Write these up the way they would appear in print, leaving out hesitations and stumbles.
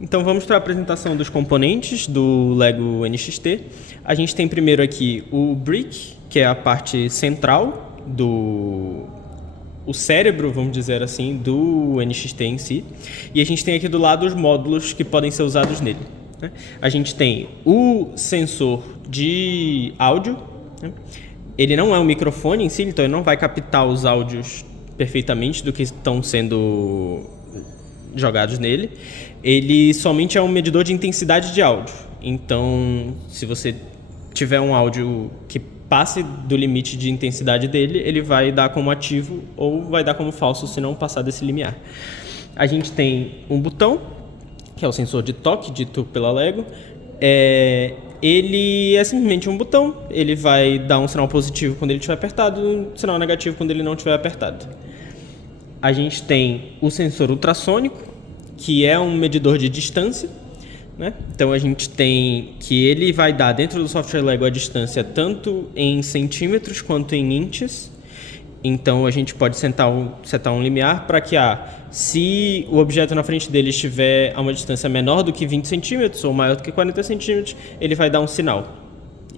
Então vamos para a apresentação dos componentes do Lego NXT. A gente tem primeiro aqui o brick, que é a parte central o cérebro, vamos dizer assim, do NXT em si. E a gente tem aqui do lado os módulos que podem ser usados nele, né? A gente tem o sensor de áudio, né? Ele não é um microfone em si, então ele não vai captar os áudios perfeitamente do que estão sendo jogados nele. Ele somente é um medidor de intensidade de áudio. Então, se você tiver um áudio que passe do limite de intensidade dele, ele vai dar como ativo ou vai dar como falso se não passar desse limiar. A gente tem um botão, que é o sensor de toque, dito pela Lego. Ele é simplesmente um botão, ele vai dar um sinal positivo quando ele estiver apertado e um sinal negativo quando ele não estiver apertado. A gente tem o sensor ultrassônico, que é um medidor de distância, né? Então a gente tem que ele vai dar dentro do software Lego a distância tanto em centímetros quanto em inches. Então a gente pode setar um limiar para que se o objeto na frente dele estiver a uma distância menor do que 20 centímetros ou maior do que 40 centímetros, ele vai dar um sinal.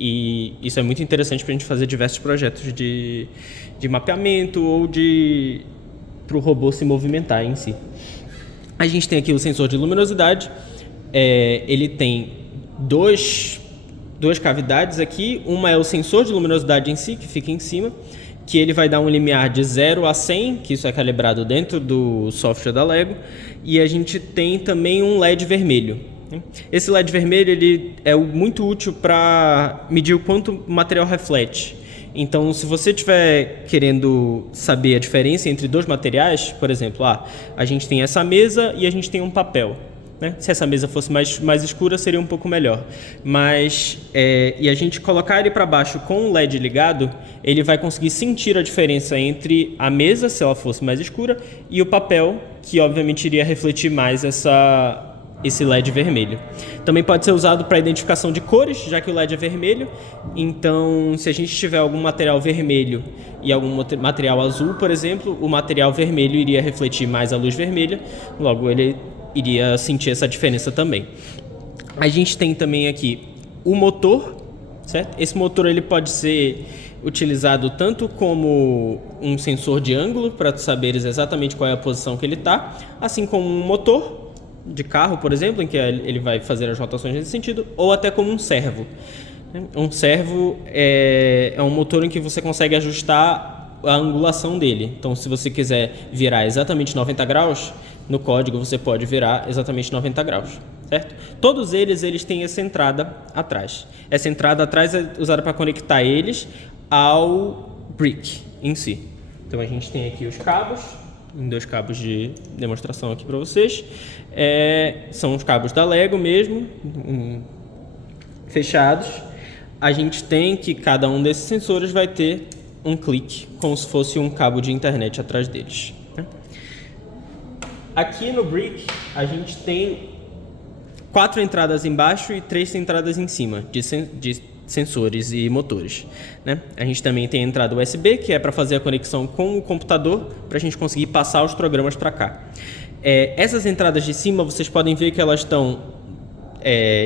E isso é muito interessante para a gente fazer diversos projetos de mapeamento ou para o robô se movimentar em si. A gente tem aqui o sensor de luminosidade. Ele tem duas cavidades aqui. Uma é o sensor de luminosidade em si, que fica em cima, que ele vai dar um limiar de 0 a 100, que isso é calibrado dentro do software da Lego. E a gente tem também um LED vermelho. Esse LED vermelho ele é muito útil para medir o quanto o material reflete. Então, se você estiver querendo saber a diferença entre dois materiais, por exemplo, a gente tem essa mesa e a gente tem um papel, né? Se essa mesa fosse mais escura, seria um pouco melhor. Mas, e a gente colocar ele para baixo com o LED ligado, ele vai conseguir sentir a diferença entre a mesa, se ela fosse mais escura, e o papel, que obviamente iria refletir mais esse LED vermelho. Também pode ser usado para identificação de cores, já que o LED é vermelho. Então, se a gente tiver algum material vermelho e algum material azul, por exemplo, o material vermelho iria refletir mais a luz vermelha, logo ele iria sentir essa diferença também. A gente tem também aqui o motor, certo? Esse motor ele pode ser utilizado tanto como um sensor de ângulo, para saberes exatamente qual é a posição que ele está, assim como um motor de carro, por exemplo, em que ele vai fazer as rotações nesse sentido, ou até como um servo. Um servo é um motor em que você consegue ajustar a angulação dele. Então, se você quiser virar exatamente 90 graus, no código você pode virar exatamente 90 graus, certo? Todos eles têm essa entrada atrás. Essa entrada atrás é usada para conectar eles ao brick em si. Então, a gente tem aqui os cabos, em 2 cabos de demonstração aqui para vocês. São os cabos da Lego mesmo, fechados. A gente tem que cada um desses sensores vai ter um clique, como se fosse um cabo de internet atrás deles. Aqui no brick a gente tem 4 entradas embaixo e 3 entradas em cima de sensores e motores, né? A gente também tem a entrada USB, que é para fazer a conexão com o computador, para a gente conseguir passar os programas para cá. Essas entradas de cima, vocês podem ver que elas estão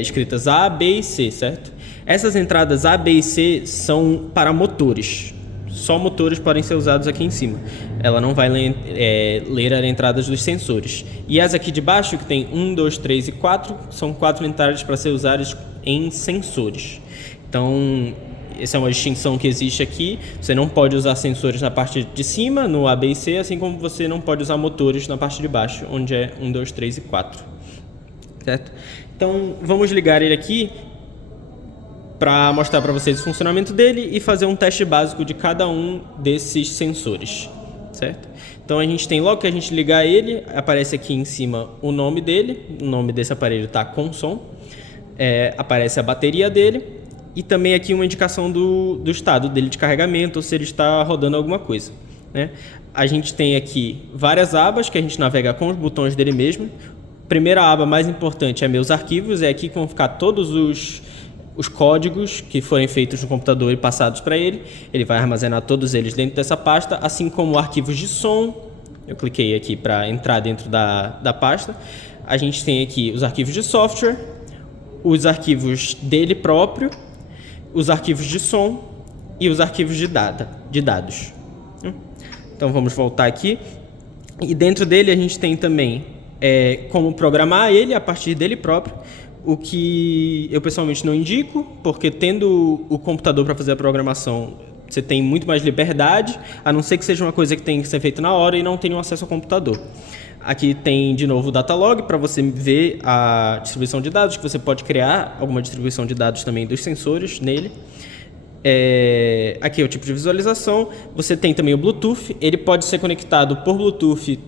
escritas A, B e C, certo? Essas entradas A, B e C são para motores. Só motores podem ser usados aqui em cima. Ela não vai ler as entradas dos sensores. E as aqui de baixo, que tem 1, 2, 3 e 4, são 4 entradas para ser usadas em sensores. Então, essa é uma distinção que existe aqui. Você não pode usar sensores na parte de cima, no A, B e C, assim como você não pode usar motores na parte de baixo, onde é 1, 2, 3 e 4. Certo? Então, vamos ligar ele aqui para mostrar para vocês o funcionamento dele e fazer um teste básico de cada um desses sensores, certo? Então a gente tem, logo que a gente ligar ele, aparece aqui em cima o nome dele, o nome desse aparelho está com som, aparece a bateria dele e também aqui uma indicação do estado dele de carregamento, ou se ele está rodando alguma coisa, né? A gente tem aqui várias abas que a gente navega com os botões dele mesmo. Primeira aba mais importante é meus arquivos, é aqui que vão ficar todos os códigos que forem feitos no computador e passados para ele. Ele vai armazenar todos eles dentro dessa pasta, assim como arquivos de som. Eu cliquei aqui para entrar dentro da pasta. a gente tem aqui os arquivos de software, os arquivos dele próprio, os arquivos de som e os arquivos de dados. Então vamos voltar aqui. E dentro dele a gente tem também como programar ele a partir dele próprio, o que eu pessoalmente não indico, porque tendo o computador para fazer a programação, você tem muito mais liberdade, a não ser que seja uma coisa que tem que ser feita na hora e não tenha acesso ao computador. Aqui tem, de novo, o Datalog, para você ver a distribuição de dados, que você pode criar alguma distribuição de dados também dos sensores nele. Aqui é o tipo de visualização. Você tem também o Bluetooth, ele pode ser conectado por Bluetooth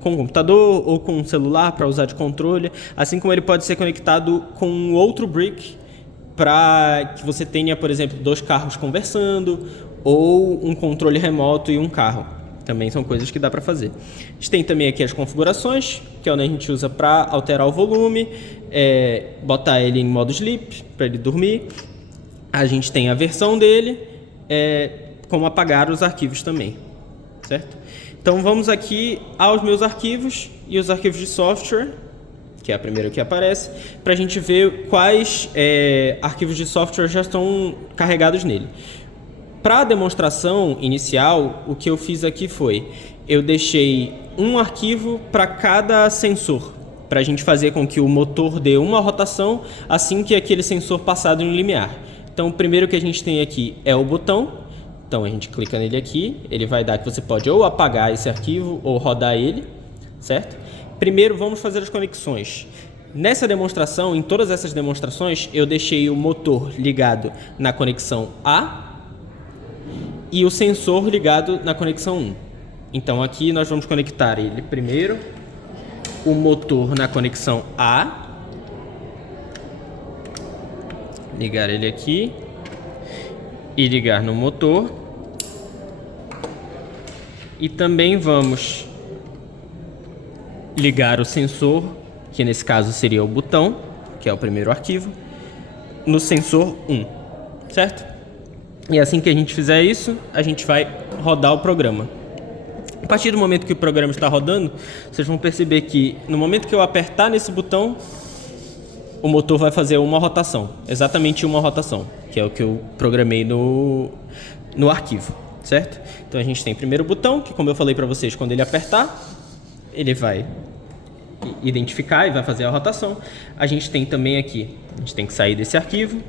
com o computador ou com um celular para usar de controle, assim como ele pode ser conectado com outro brick para que você tenha, por exemplo, 2 carros conversando ou um controle remoto e um carro. Também são coisas que dá para fazer. A gente tem também aqui as configurações, que é onde a gente usa para alterar o volume, botar ele em modo sleep, para ele dormir. A gente tem a versão dele, como apagar os arquivos também, certo? Então vamos aqui aos meus arquivos e os arquivos de software, que é a primeira que aparece, para a gente ver quais arquivos de software já estão carregados nele. Para a demonstração inicial, o que eu fiz aqui foi, eu deixei um arquivo para cada sensor, para a gente fazer com que o motor dê uma rotação assim que aquele sensor passar de um limiar. Então, o primeiro que a gente tem aqui é o botão. Então, a gente clica nele aqui, ele vai dar que você pode ou apagar esse arquivo ou rodar ele, certo? Primeiro, vamos fazer as conexões. Nessa demonstração, em todas essas demonstrações, eu deixei o motor ligado na conexão A e o sensor ligado na conexão 1. Então aqui nós vamos conectar ele primeiro, o motor na conexão A, ligar ele aqui e ligar no motor. E também vamos ligar o sensor, que nesse caso seria o botão, que é o primeiro arquivo, no sensor 1, certo? E assim que a gente fizer isso, a gente vai rodar o programa. A partir do momento que o programa está rodando, vocês vão perceber que no momento que eu apertar nesse botão, o motor vai fazer uma rotação, exatamente uma rotação, que é o que eu programei no arquivo, certo? Então a gente tem primeiro o botão, que como eu falei para vocês, quando ele apertar, ele vai identificar e vai fazer a rotação. A gente tem também aqui, a gente tem que sair desse arquivo.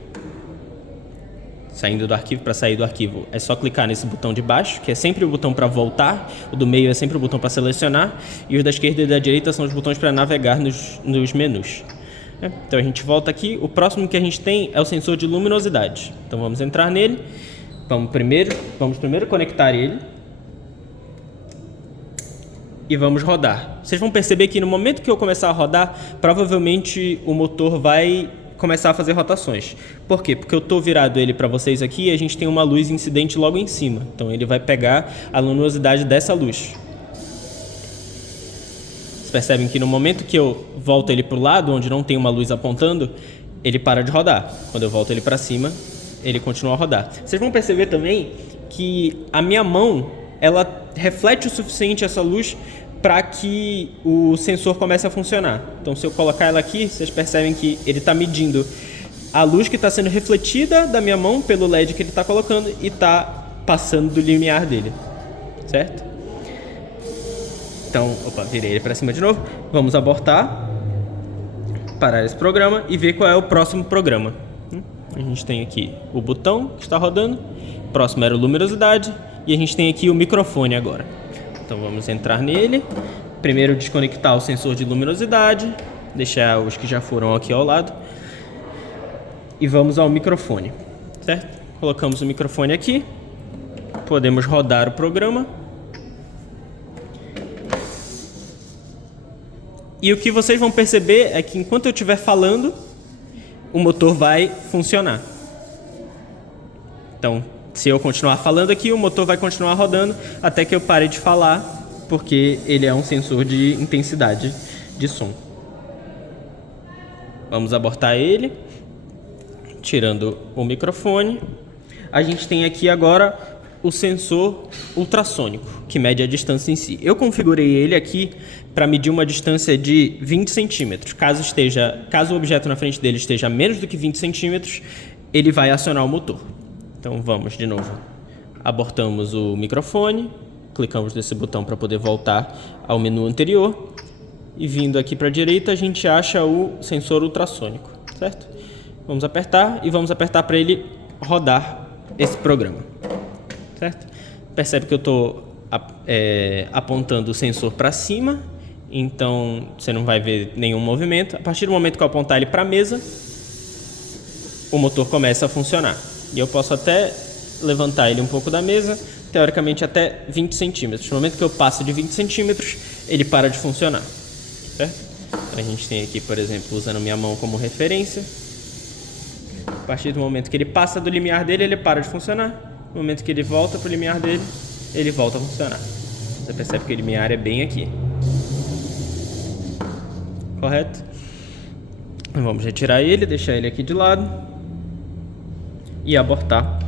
Saindo do arquivo, para sair do arquivo é só clicar nesse botão de baixo, que é sempre o botão para voltar, o do meio é sempre o botão para selecionar, e os da esquerda e da direita são os botões para navegar nos menus. Então a gente volta aqui, o próximo que a gente tem é o sensor de luminosidade. Então vamos entrar nele, vamos primeiro conectar ele e vamos rodar. Vocês vão perceber que no momento que eu começar a rodar, provavelmente o motor vai começar a fazer rotações. Por quê? Porque eu estou virado ele para vocês aqui e a gente tem uma luz incidente logo em cima. Então ele vai pegar a luminosidade dessa luz. Vocês percebem que no momento que eu volto ele para o lado, onde não tem uma luz apontando, ele para de rodar. Quando eu volto ele para cima, ele continua a rodar. Vocês vão perceber também que a minha mão, ela reflete o suficiente essa luz para que o sensor comece a funcionar. Então, se eu colocar ela aqui, vocês percebem que ele está medindo a luz que está sendo refletida da minha mão pelo LED que ele está colocando e está passando do limiar dele, certo? Então, virei ele para cima de novo. Vamos abortar, parar esse programa e ver qual é o próximo programa. A gente tem aqui o botão que está rodando, o próximo era o luminosidade e a gente tem aqui o microfone agora. Então vamos entrar nele, primeiro desconectar o sensor de luminosidade, deixar os que já foram aqui ao lado e vamos ao microfone, certo? Colocamos o microfone aqui, podemos rodar o programa e o que vocês vão perceber é que enquanto eu estiver falando, o motor vai funcionar. Então, se eu continuar falando aqui, o motor vai continuar rodando até que eu pare de falar, porque ele é um sensor de intensidade de som. Vamos abortar ele, tirando o microfone. A gente tem aqui agora o sensor ultrassônico, que mede a distância em si. Eu configurei ele aqui para medir uma distância de 20 centímetros. Caso o objeto na frente dele esteja a menos do que 20 centímetros, ele vai acionar o motor. Então vamos de novo. Abortamos o microfone, clicamos nesse botão para poder voltar ao menu anterior. E vindo aqui para a direita, a gente acha o sensor ultrassônico, certo? Vamos apertar e vamos apertar para ele rodar esse programa, certo? Percebe que eu estou apontando o sensor para cima, então você não vai ver nenhum movimento. A partir do momento que eu apontar ele para a mesa, o motor começa a funcionar. E eu posso até levantar ele um pouco da mesa, teoricamente até 20 centímetros. No momento que eu passo de 20 centímetros, ele para de funcionar, certo? Então, a gente tem aqui, por exemplo, usando minha mão como referência. A partir do momento que ele passa do limiar dele, ele para de funcionar. No momento que ele volta para o limiar dele, ele volta a funcionar. Você percebe que o limiar é bem aqui. Correto? Vamos retirar ele, deixar ele aqui de lado e abortar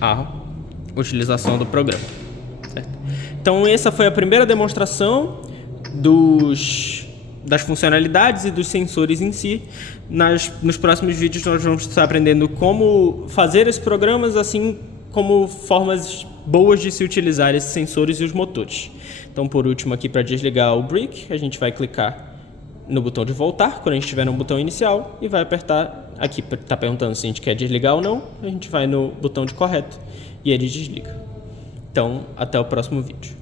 a utilização do programa, certo? Então essa foi a primeira demonstração das funcionalidades e dos sensores em si. Nos próximos vídeos nós vamos estar aprendendo como fazer esses programas, assim como formas boas de se utilizar esses sensores e os motores. Então, por último, aqui para desligar o brick, a gente vai clicar no botão de voltar, quando a gente estiver no botão inicial, e vai apertar aqui, está perguntando se a gente quer desligar ou não, a gente vai no botão de correto e ele desliga. Então, até o próximo vídeo.